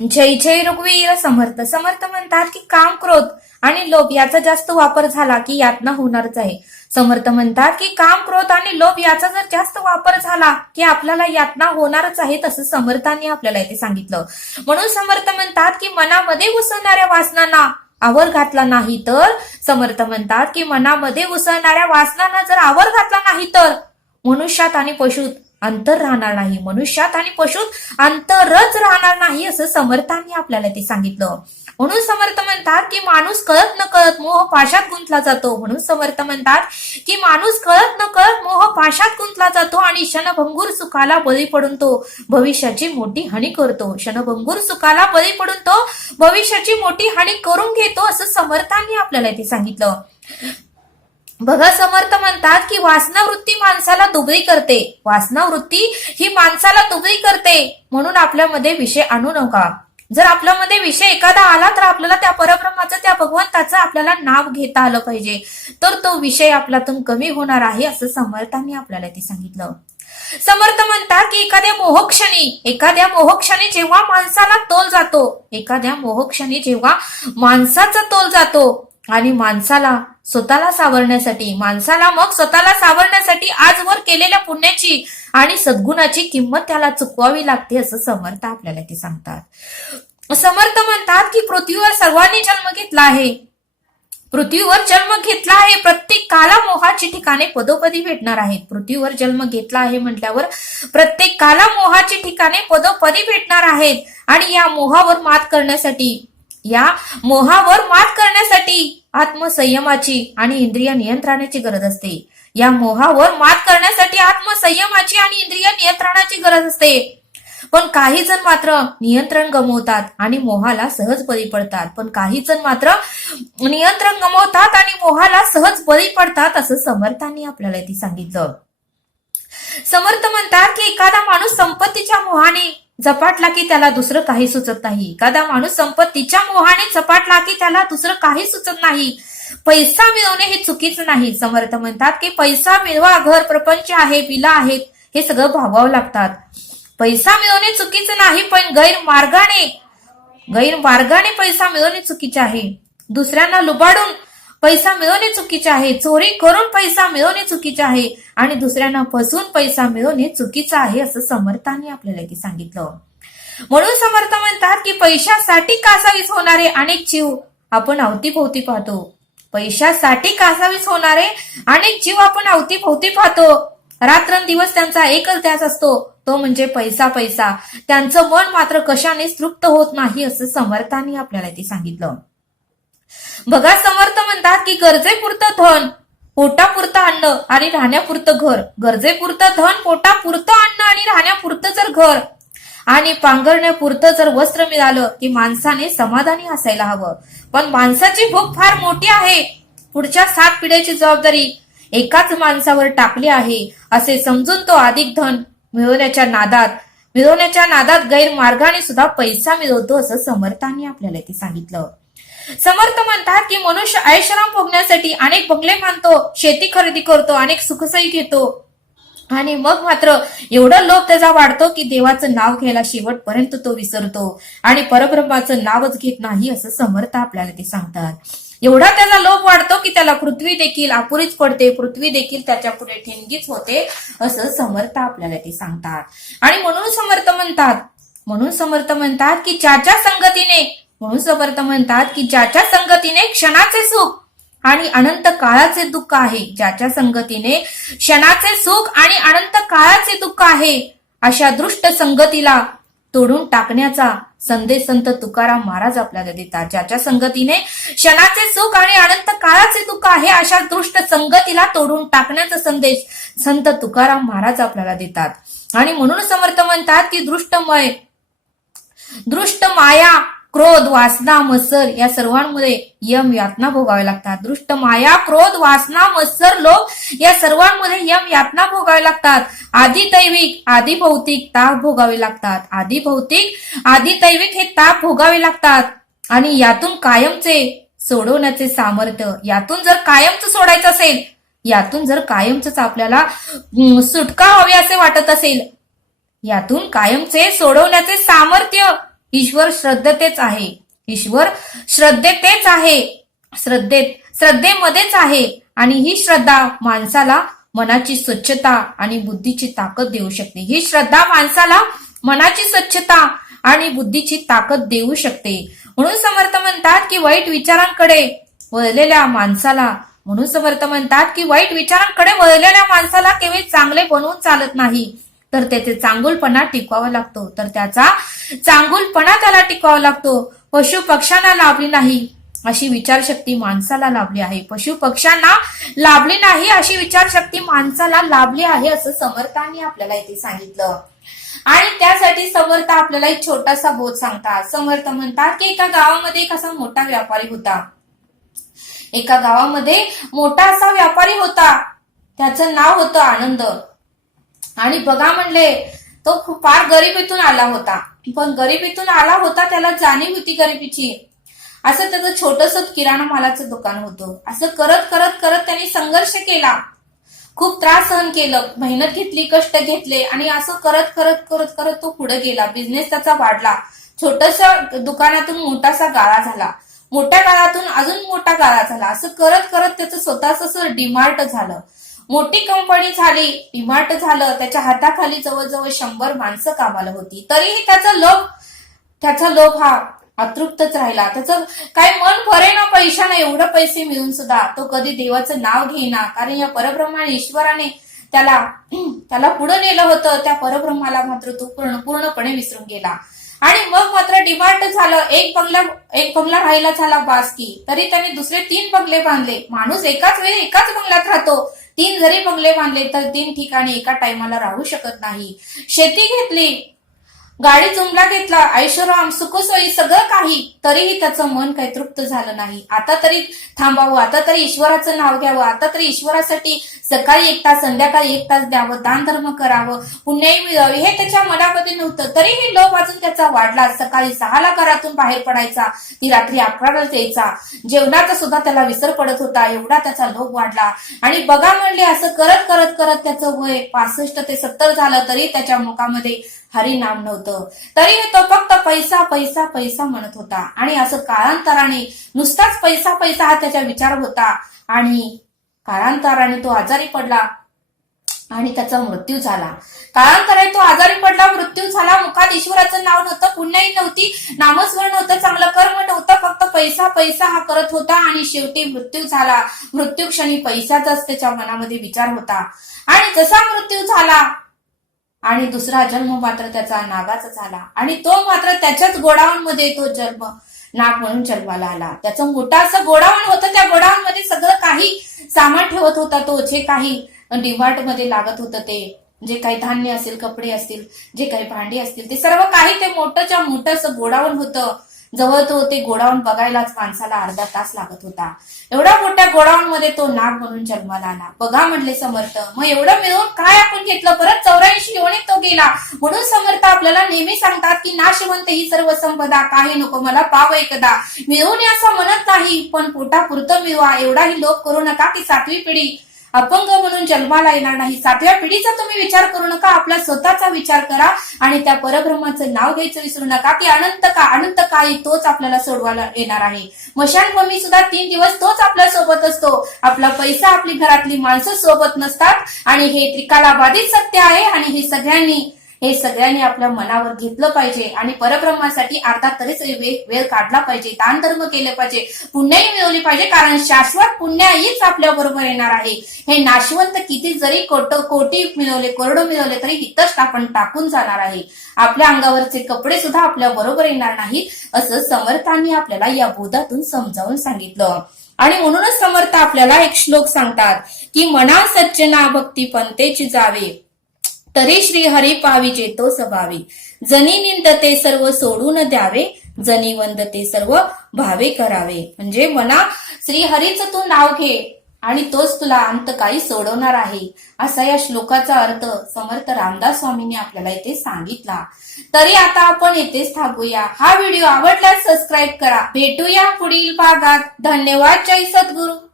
जय जय रघुवीर समर्थ. समर्थ म्हणतात की काम क्रोध आणि लोभ याचा जास्त वापर झाला की यातना होणारच आहे. समर्थ म्हणतात की काम क्रोध आणि लोभ याचा जर जास्त वापर झाला की आपल्याला यातना होणारच आहे तसं समर्थांनी आपल्याला इथे सांगितलं. म्हणून समर्थ म्हणतात की मनामध्ये उसळणाऱ्या वासनांना आवर घातला नाही तर समर्थ म्हणतात की मनामध्ये उसळणाऱ्या वासनांना जर आवर घातला नाही तर मनुष्यात आणि पशुत अंतर राहणार नाही मनुष्यात आणि पशुत अंतरच राहणार नाही असं समर्थांनी आपल्याला ते सांगितलं. म्हणून समर्थ म्हणतात की माणूस कळत न कळत मोह पाशात गुंतला जातो. म्हणून समर्थ म्हणतात की माणूस कळत न कळत मोह पाशात गुंतला जातो आणि क्षणभंगूर सुखाला बळी पडून तो भविष्याची मोठी हानी करतो. क्षणभंगूर सुखाला बळी पडून तो भविष्याची मोठी हानी करून घेतो असं समर्थांनी आपल्याला ते सांगितलं. बघा समर्थ म्हणतात की वासना वृत्ती माणसाला दुबळी करते. वासना वृत्ती ही माणसाला दुबळी करते म्हणून आपल्यामध्ये विषय आणू नका. जर आपल्यामध्ये विषय एखादा आला तर आपल्याला त्या परब्रह्माचं त्या भगवंताचं आपल्याला नाव घेता आलं पाहिजे. तर तो विषय आपल्यातून कमी होणार आहे असं समर्थांनी आपल्याला ते सांगितलं. समर्थ म्हणतात की एखाद्या मोहक्षणी एखाद्या मोहक्षणी जेव्हा माणसाला तोल जातो एखाद्या मोहक्षणी जेव्हा माणसाचा तोल जातो आणि माणसाला स्वतःला सावरण्यासाठी माणसाला मग स्वतःला सावरण्यासाठी आजवर केलेल्या पुण्याची आणि सद्गुणाची किंमत त्याला चुकवावी लागते असं समर्थ आपल्याला ते सांगतात. समर्थ म्हणतात की पृथ्वीवर सर्वांनी जन्म घेतला आहे. पृथ्वीवर जन्म घेतला आहे. प्रत्येकाला मोहाची ठिकाणे पदोपदी भेटणार आहेत. पृथ्वीवर जन्म घेतला आहे म्हटल्यावर प्रत्येकाला मोहाची ठिकाणे पदोपदी भेटणार आहेत. आणि या मोहावर मात करण्यासाठी या मोहावर मात करण्यासाठी आत्मसंयमाची आणि इंद्रिय नियंत्रणाची गरज असते. या मोहावर मात करण्यासाठी आत्मसंयमाची आणि इंद्रिय नियंत्रणाची गरज असते. पण काही जण मात्र नियंत्रण गमवतात आणि मोहाला सहज बळी पडतात. पण काही जण मात्र नियंत्रण गमवतात आणि मोहाला सहज बळी पडतात असं समर्थांनी आपल्याला ती सांगितलं. समर्थ म्हणतात की एखादा माणूस संपत्तीच्या मोहाने झपाटला की त्याला दुसरं काही सुचत नाही. एखादा माणूस संपत्तीच्या मोहाने झपाटला की त्याला दुसरं काही सुचत नाही. पैसा मिळवणे हे चुकीचं नाही. समर्थ म्हणतात की पैसा मिळवा घर प्रपंच आहे बिला आहेत हे सगळं भावावं लागतात. पैसा मिळवणे चुकीचं नाही पण गैरमार्गाने गैरमार्गाने पैसा मिळवणे चुकीचे आहे. दुसऱ्यांना लुबाडून पैसा मिळवणे चुकीचे आहे. चोरी करून पैसा मिळवणे चुकीचे आहे. आणि दुसऱ्यांना फसून पैसा मिळवणे चुकीचं आहे असं समर्थांनी आपल्याला सांगितलं. म्हणून समर्थ म्हणतात की पैशासाठी कासावीस होणारे अनेक जीव आपण अवतीभोवती पाहतो. पैशासाठी कासावीस होणारे अनेक जीव आपण अवतीभोवती पाहतो. रात्रंदिवस त्यांचा एकच ध्यास असतो. तो म्हणजे पैसा पैसा. त्यांचं मन मात्र कशाने तृप्त होत नाही असं समर्थांनी आपल्याला ते सांगितलं. बघा समर्थ म्हणतात की गरजेपुरतं धन पोटापुरतं अन्न आणि राहण्यापुरतं घर. गरजेपुरतं धन पोटापुरतं अन्न आणि राहण्यापुरतं जर घर. आणि पांघरण्यापुरतं जर वस्त्र मिळालं की माणसाने समाधानी असायला हवं. पण माणसाची भूक फार मोठी आहे. पुढच्या सात पिढ्याची जबाबदारी एकाच माणसावर टाकली आहे. असे समजून तो अधिक धन मिळवण्याच्या नादात मिळवण्याच्या नादात गैरमार्गाने सुद्धा पैसा मिळवतो असं समर्थांनी आपल्याला ते सांगितलं. समर्थ म्हणतात की मनुष्य ऐशराम भोगण्यासाठी अनेक बंगले मानतो शेती खरेदी करतो अनेक सुखसही घेतो. आणि मग मात्र एवढं लोभ त्याचा वाढतो की देवाचं नाव घ्यायला शेवटपर्यंत तो विसरतो. आणि परब्रह्माचं नावच घेत नाही असं समर्थ आपल्याला ते सांगतात. एवढा त्याचा लोभ वाढतो की त्याला पृथ्वी देखील अपुरीच पडते पृथ्वी देखील त्याच्या पुढे ठेणगीच होते असं समर्थ आपल्याला ते सांगतात. आणि म्हणून समर्थ म्हणतात म्हणून समर्थ म्हणतात की ज्याच्या संगतीने म्हणून समर्थ म्हणतात की ज्याच्या संगतीने क्षणाचे सुख आणि अनंत काळाचे दुःख आहे. ज्याच्या संगतीने क्षणाचे सुख आणि अनंत काळाचे दुःख आहे अशा दृष्ट संगतीला तोडून टाकण्याचा संदेश संत तुकाराम महाराज आपल्याला देतात. ज्याच्या संगतीने क्षणाचे सुख आणि अनंत काळाचे दुःख आहे अशा दृष्ट संगतीला तोडून टाकण्याचा संदेश संत तुकाराम महाराज आपल्याला देतात. आणि म्हणून समर्थ म्हणतात की दृष्टमय दृष्ट माया क्रोध वासना मत्सर या सर्वांमुळे यम यातना भोगावे लागतात. दृष्ट माया क्रोध वासना मत्सर लोक या सर्वांमध्ये यम यातना भोगावे लागतात. आधी दैविक आधी भौतिक ताप भोगावे लागतात. आधी भौतिक आधी दैविक हे ताप भोगावे लागतात. आणि यातून कायमचे सोडवण्याचे सामर्थ्य यातून जर कायमचं सोडायचं असेल यातून जर कायमच आपल्याला सुटका हवी असे वाटत असेल यातून कायमचे सोडवण्याचे सामर्थ्य ईश्वर श्रद्धतेच आहे. ईश्वर श्रद्धेतेच आहे. श्रद्धेत श्रद्धेमध्येच आहे. आणि ही श्रद्धा माणसाला मनाची स्वच्छता आणि बुद्धीची ताकद देऊ शकते. ही श्रद्धा माणसाला मनाची स्वच्छता आणि बुद्धीची ताकद देऊ शकते. म्हणून समर्थ म्हणतात की वाईट विचारांकडे वळलेल्या माणसाला म्हणून समर्थ म्हणतात की वाईट विचारांकडे वळलेल्या माणसाला केवळ चांगले बनवून चालत नाही. तर त्याचे चांगुलपणा टिकवावा लागतो. तर त्याचा चांगुलपणा त्याला टिकवावा लागतो. पशु पक्ष्यांना लाभली नाही अशी विचारशक्ती माणसाला लाभली आहे. पशु पक्ष्यांना लाभली नाही अशी विचारशक्ती माणसाला लाभली आहे असं समर्थांनी आपल्याला इथे सांगितलं. आणि त्यासाठी समर्थ आपल्याला एक छोटासा बोध सांगतात. समर्थ म्हणतात की एका गावामध्ये एक असा मोठा व्यापारी होता. एका गावामध्ये मोठा असा व्यापारी होता. त्याचं नाव होतं आनंद. आणि बघा म्हणले तो फार गरिबीतून आला होता. पण गरिबीतून आला होता त्याला जाणीव होती गरिबीची. असं त्याचं छोटस किराणा मालाचं दुकान होतं. असं करत करत करत त्यांनी संघर्ष केला. खूप त्रास सहन केलं मेहनत घेतली कष्ट घेतले आणि असं करत करत करत करत तो पुढे गेला. बिझनेस त्याचा वाढला. छोटसा दुकानातून मोठासा गाळा झाला. मोठ्या गाळातून अजून मोठा गाळा झाला. असं करत करत त्याचं स्वतःच असं डिमार्ट झालं. मोठी कंपनी झाली डिमार्ट झालं त्याच्या हाताखाली जवळजवळ शंभर माणसं कामाला होती. तरीही त्याचा लोभ त्याचा लोभ हा अतृप्तच राहिला. त्याचं काय मन भरे ना पैशानं एवढं पैसे मिळून सुद्धा तो कधी देवाचं नाव घेईना. कारण या परब्रह्माने ईश्वराने त्याला त्याला पुढे नेलं होतं. त्या परब्रह्माला मात्र तो पूर्ण पूर्णपणे विसरून गेला. आणि मग मात्र डिमार्ट झालं. एक बंगला एक बंगला राहिला झाला बास्की तरी त्यांनी दुसरे तीन बंगले बांधले. माणूस एकाच वेळी एकाच बंगल्यात राहतो. तीन जरी बंगले बांधले तर तीन ठिकाणी एका टायमाला राहू शकत नाही. शेती घेतली गाडी जुमला घेतला ऐश्वराम सुखसोयी सगळं काही तरीही त्याचं मन काही तृप्त झालं नाही. आता तरी थांबावं आता तरी ईश्वराचं नाव घ्यावं आता तरी ईश्वरासाठी सकाळी एक तास संध्याकाळी एक तास द्यावं दान धर्म करावं पुण्याही मिळावी हे त्याच्या मनामध्ये नव्हतं. तरीही लोभ अजून त्याचा वाढला. सकाळी सहाला घरातून बाहेर पडायचा ती रात्री अकराला यायचा. जेवणाचा सुद्धा त्याला विसर पडत होता एवढा त्याचा लोभ वाढला. आणि बघा म्हणले असं करत करत करत त्याचं वय पासष्ट ते सत्तर झालं तरी त्याच्या मुखामध्ये हरिनाम नाम होतं. तरी तो फक्त पैसा पैसा पैसा म्हणत होता. आणि असं काळांतराने नुसताच पैसा पैसा हा त्याचा विचार होता. आणि काळांतराने तो आजारी पडला आणि त्याचा मृत्यू झाला. काळांतराने तो आजारी पडला मृत्यू झाला. मुखात ईश्वराचं नाव नव्हतं पुण्याही नव्हती नामस्मरण नव्हतं चांगलं कर्म नव्हतं. फक्त पैसा पैसा हा करत होता आणि शेवटी मृत्यू झाला. मृत्यू क्षणी पैशाचाच त्याच्या मनामध्ये विचार होता. आणि जसा मृत्यू झाला आणि दुसरा जन्म मात्र त्याचा नागाचा झाला आणि तो मात्र त्याच्याच गोडाऊनमध्ये तो जन्म नाग म्हणून जन्माला आला. त्याचं मोठा असं गोडाऊन होतं त्या गोडाऊन मध्ये सगळं काही सामान ठेवत होता तो जे काही डिमार्टमध्ये लागत होतं ते. जे काही धान्य असेल कपडे असतील जे काही भांडी असतील ते सर्व काही ते मोठंच्या मोठं असं गोडाऊन होतं. जवळ तो ते गोडाऊन बघायलाच माणसाला अर्धा तास लागत होता. एवढ्या मोठ्या गोडाऊन मध्ये तो नाग म्हणून जन्माला आला. बघा म्हटले समर्थ मग एवढं मिळून काय आपण घेतलं? परत चौऱ्याऐंशी योनीत तो गेला. म्हणून समर्थ आपल्याला नेहमी सांगतात की नाशवंत ही सर्व संपदा काही नको मला पाव एकदा. मिळवून असं म्हणत नाही पण पोटापुरतं मिळवा एवढाही लोक करू नका की सातवी पिढी अपंग म्हणून जन्माला येणार नाही. सातव्या पिढीचा तुम्ही विचार करू नका. आपला स्वतःचा विचार करा आणि त्या परब्रह्माचं नाव घ्यायचं विसरू नका की अनंत का अनंत काळी तोच आपल्याला सोडवायला येणार आहे. मशानभूमी सुद्धा तीन दिवस तोच आपल्यासोबत असतो. आपला पैसा आपली घरातली माणसं सोबत नसतात आणि हे त्रिकाला बाधित सत्य आहे आणि हे सगळ्यांनी हे सगळ्यांनी आपल्या मनावर घेतलं पाहिजे आणि परब्रह्मासाठी अर्धा तरीच वेळ वेळ काढला पाहिजे दान धर्म केले पाहिजे पुण्याही मिळवली पाहिजे कारण शाश्वत पुण्याहीच आपल्या बरोबर येणार आहे. हे नाशवंत किती जरी कोट कोटी मिळवले करोडो मिळवले तरी हितच आपण टाकून जाणार आहे. आपल्या अंगावरचे कपडे सुद्धा आपल्या बरोबर येणार नाहीत असं समर्थांनी आपल्याला या बोधातून समजावून सांगितलं. आणि म्हणूनच समर्थ आपल्याला एक श्लोक सांगतात की मना सज्जना भक्ती पंतेची जावे. तरी श्रीहरी पावी पाविजे तो जनी निंदते सर्व सोडून द्यावे जनी वंदते सर्व भावे करावे. म्हणजे मना श्रीहरीचं तू नाव घे आणि तोच तुला अंत काही सोडवणार आहे. असा या श्लोकाचा अर्थ समर्थ रामदास स्वामींनी आपल्याला इथे सांगितला. तरी आता आपण येथेच थांबूया. हा व्हिडिओ आवडल्यास सबस्क्राईब करा. भेटूया पुढील भागात. धन्यवाद. जय सद्गुरू.